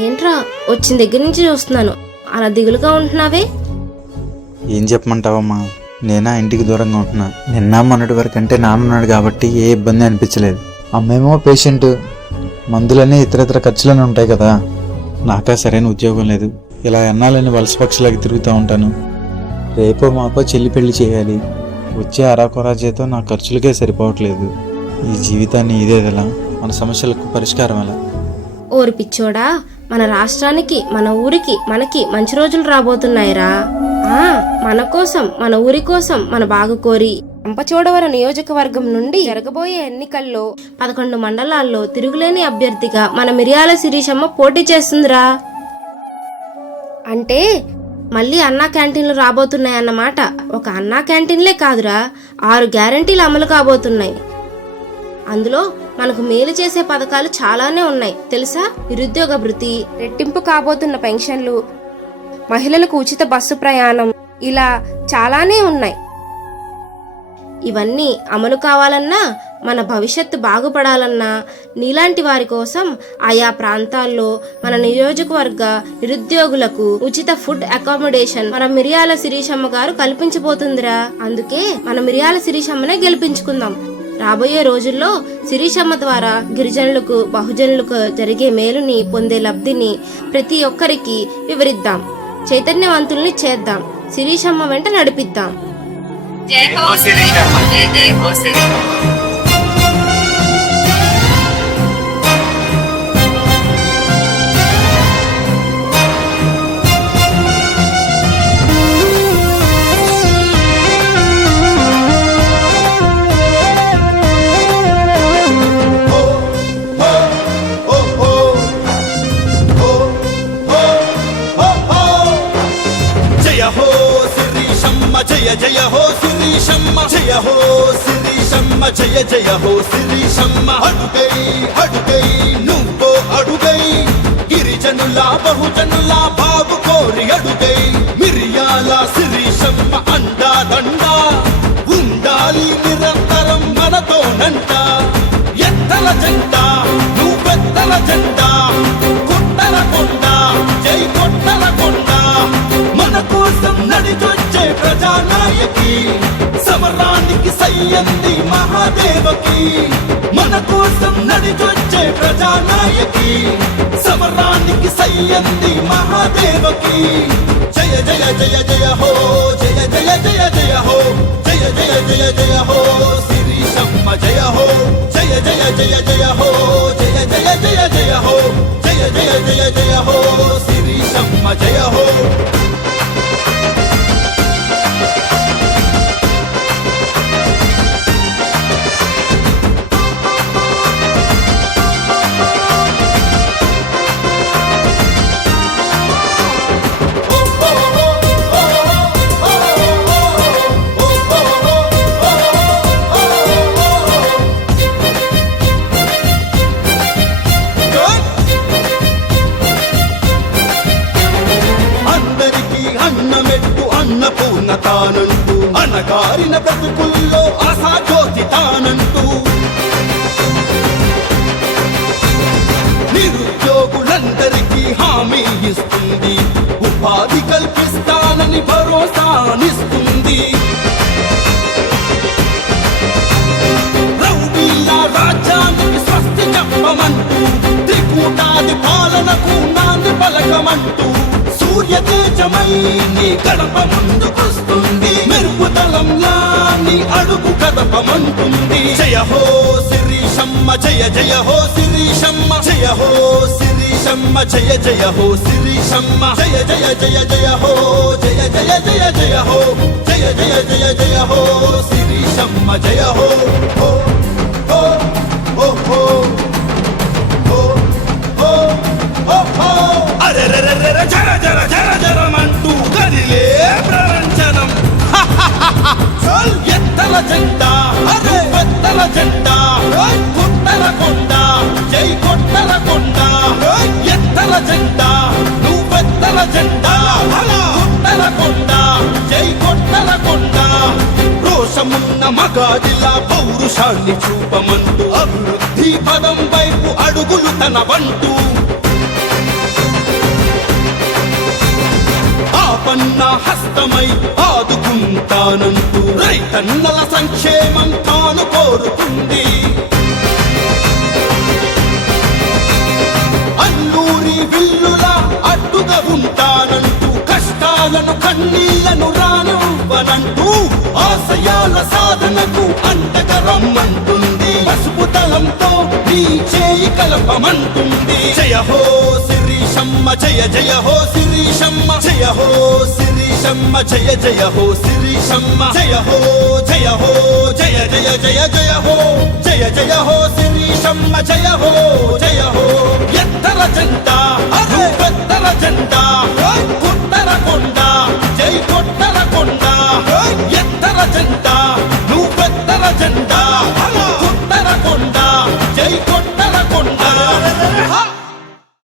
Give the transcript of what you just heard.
ఏంట్రా వచ్చిన దగ్గర నుంచి చూస్తున్నాను, అలా దిగులుగా ఉంటున్నావే? ఏం చెప్పమంటావమ్మా, నేనా ఇంటికి దూరంగా ఉంటున్నా. నిన్న మొన్నటి వరకు అంటే నాన్నున్నాడు కాబట్టి ఏ ఇబ్బంది అనిపించలేదు. అమ్మేమో పేషెంట్, మందులన్నీ ఇతర ఖర్చులన్నీ ఉంటాయి కదా. నాకా సరైన ఉద్యోగం లేదు. ఇలా ఎన్నాలని వలస పక్షులకి తిరుగుతూ ఉంటాను. రేపో మాపో చెల్లి పెళ్లి చేయాలి. వచ్చే అరాకొరా జీతం నా ఖర్చులకే సరిపోవట్లేదు. ఈ జీవితాన్ని ఇదేదలా, మన సమస్యలకు పరిష్కారం ఎలా? ఓరి పిచ్చోడా, మన రాష్ట్రానికి, మన ఊరికి, మనకి మంచి రోజులు రాబోతున్నాయిరా. మన కోసం, మన ఊరి కోసం, మన బాగు కోరి రంపచోడవరం నియోజకవర్గం నుండి జరగబోయే ఎన్నికల్లో 11 మండలాల్లో తిరుగులేని అభ్యర్థిగా మన మిర్యాల శిరీషమ్మ పోటీ చేస్తుందిరా. అంటే మళ్ళీ అన్నా క్యాంటీన్లు రాబోతున్నాయన్నమాట. ఒక అన్నా క్యాంటీన్లే కాదురా, 6 గ్యారంటీలు అమలు కాబోతున్నాయి. అందులో మనకు మేలు చేసే పథకాలు చాలానే ఉన్నాయి తెలుసా? నిరుద్యోగ భృతి, రెట్టింపు కాబోతున్న పెన్షన్లు, మహిళలకు ఉచిత బస్సు ప్రయాణం, ఇలా చాలానే ఉన్నాయి. ఇవన్నీ అమలు కావాలన్నా, మన భవిష్యత్తు బాగుపడాలన్నా నీలాంటి వారి కోసం ఆయా ప్రాంతాల్లో మన నియోజకవర్గ నిరుద్యోగులకు ఉచిత ఫుడ్ అకామిడేషన్ మన మిర్యాల శిరీషమ్మ గారు కల్పించబోతుందిరా. అందుకే మన మిర్యాల శిరీషమ్మనే గెలిపించుకుందాం. రాబోయే రోజుల్లో శిరీషమ్మ ద్వారా గిరిజనులకు, బహుజనులకు జరిగే మేలుని, పొందే లబ్ధిని ప్రతి ఒక్కరికి వివరిద్దాం. చైతన్యవంతుల్ని చేద్దాం. శిరీషమ్మ వెంట నడిపిద్దాం. జై హో శిరీషమ్మ, జై జై హో శిరీషమ్మ. జయ జయ హో శిరీషమ్మ, జయ హో శిరీషమ్మ, జయ జయ హో శిరీషమ్మ. అడుగై అడుగై నువ్వో అడుగై, గిరిజనుల బహుజనుల బాబు కోరి అడుగై. మిర్యాల శిరీషమ్మ అండా దండా ఉండాలి నిరంతరం మనతోనంట. ఎత్తల జెండ నువ్వెత్తల జెండ, కొట్టల కొండ జై కొట్టల కొండ. మన కోసం నడిచొచ్చే ప్రజానాయకి, సమరానికి సయ్యంది మహాదేవకి. మన కోసం నడిచొచ్చే ప్రజానాయకి, సమరానికి సయ్యంది మహాదేవకి. జయ జయ జయ జయ హో, జయ జయ జయ జయ హో, జయ జయ జయ జయ హో శిరీషమ్మ జయ హో. జయ జయ జయ జయ హో, జయ జయ జయ జయ హో, జయ జయ జయ జయ హో శిరీషమ్మ జయ హో. అన్నపూర్ణ తానంటూ, అనగారిన బ్రతుకుల్లో ఆశాజ్యోతి తానంటూ. నిరుద్యోగులందరికీ హామీ ఇస్తుంది, ఉపాధి కల్పిస్తానని భరోసానిస్తుంది. రౌడీల రాజ్యానికి స్వస్తి చెప్పమంటూ, త్రికూటాది పాలనకు నాంది పలకమంటూ. సూర్య తేజమై నీ గడప ముందుకొస్తుంది, మెరుగుదలంలా నీ అడుగు కదపమంటుంది. జయ హో శిరీషమ్మ, జయ జయ హో శిరీషమ్మ, జయ హో శిరీషమ్మ, జయ జయ హో శిరీషమ్మ. జయ జయ జయ జయ హో, జయ జయ జయ జయ హో, జయ జయ జయ జయ హో శిరీషమ్మ జయ హో. హో హో హో హో జర జర జర జరమంటూ కదిలే ప్రపంచనం. ఎత్తల జెండా పెద్దల జెండా, కొట్టల కొండ జై కొట్టల కొండ. ఎత్తల జెండా నువ్వెత్తల జెండా, కొట్టల కొండ జై కొట్టల కొండ. రోషమున్న మగాడిలా పౌరుషాన్ని చూపమంటూ, అభివృద్ధి పదం వైపు అడుగులు తన వంటూ. హస్తమై ఆదుకుంటానంటూ రైతన్నల సంక్షేమం తాను కోరుతుంది. అల్లూరి విల్లులా అడ్డుగా ఉంటానంటూ కష్టాలను కన్నీళ్లను రానివ్వనంటూ ఆశయాల సాధనకు అండగా రమ్మంటుంది. పసుపు దళంతో నీ చేయి కలపమంటుంది. జయ హో శిరీషమ్మ జయ జయ హో శిరీషమ్మ జయ హో శిరీషమ్మ జయ జయ హో శిరీషమ్మ జయ హో జయ హో జయ జయ జయ జయ హో జయ జయ హో శిరీషమ్మ జయ హో జయ హో. ఎత్తర జెండా పెద్దర జెండా కొట్టర కొండ జై కొట్టర కొండ. ఎత్తర జెండా నువ్వు పెద్దర జెండా కొట్టర కొండ జై కొట్ట